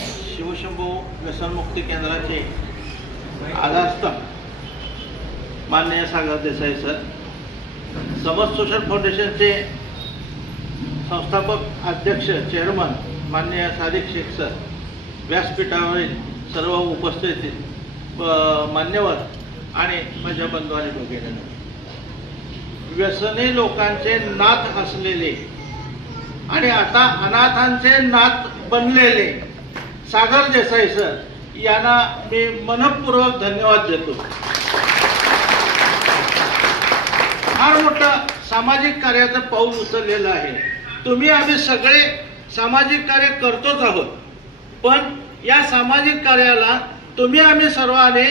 शिवशंभू व्यसनमुक्ती केंद्राचे आधारस्तंभ माननीय सागर देसाई सर समज सोशल फाउंडेशनचे संस्थापक अध्यक्ष चेअरमन माननीय सादिक शेख सर व्यासपीठावरील सर्व उपस्थित मान्यवर आणि माझ्या बंधू आणि व्यसनी लोकांचे नात असलेले आणि आता अनाथांचे नात बनलेले सागर देसाई सर यांना मी मनपूर्वक धन्यवाद देतो फार मोठं सामाजिक कार्याचं पाऊल उचललेलं आहे तुम्ही आम्ही सगळे सामाजिक कार्य करतोच आहोत पण या सामाजिक कार्याला तुम्ही आम्ही सर्वांनी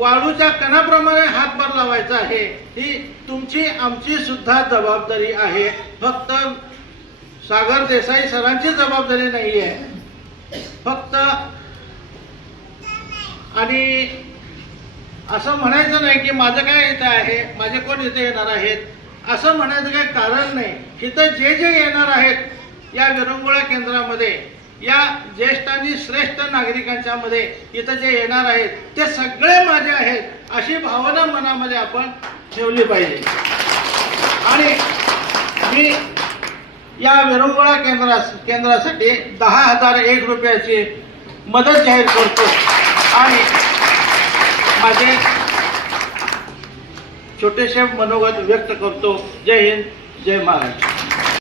वाळूच्या कणाप्रमाणे हातभार लावायचा आहे ही तुमची आमची सुद्धा जबाबदारी आहे फक्त सागर देसाई सरांची जबाबदारी नाही आहे फक्त आणि असं म्हणायचं नाही की माझं काय इथं आहे माझे कोण इथे येणार आहेत असं म्हणायचं काही कारण नाही इथं जे जे येणार आहेत या विरंगुळा केंद्रामध्ये या ज्येष्ठ आणि श्रेष्ठ नागरिकांच्या मध्ये इथं जे येणार आहेत ते सगळे माझे आहेत अशी भावना मनामध्ये आपण ठेवली पाहिजे आणि मी या वेरुंगुळा केंद्रा केंद्रासाठी दहा हजार एक रुपयाची मदत जाहीर करतो आणि माझे छोटेसे मनोगत व्यक्त करतो जय हिंद जय महाराष्ट्र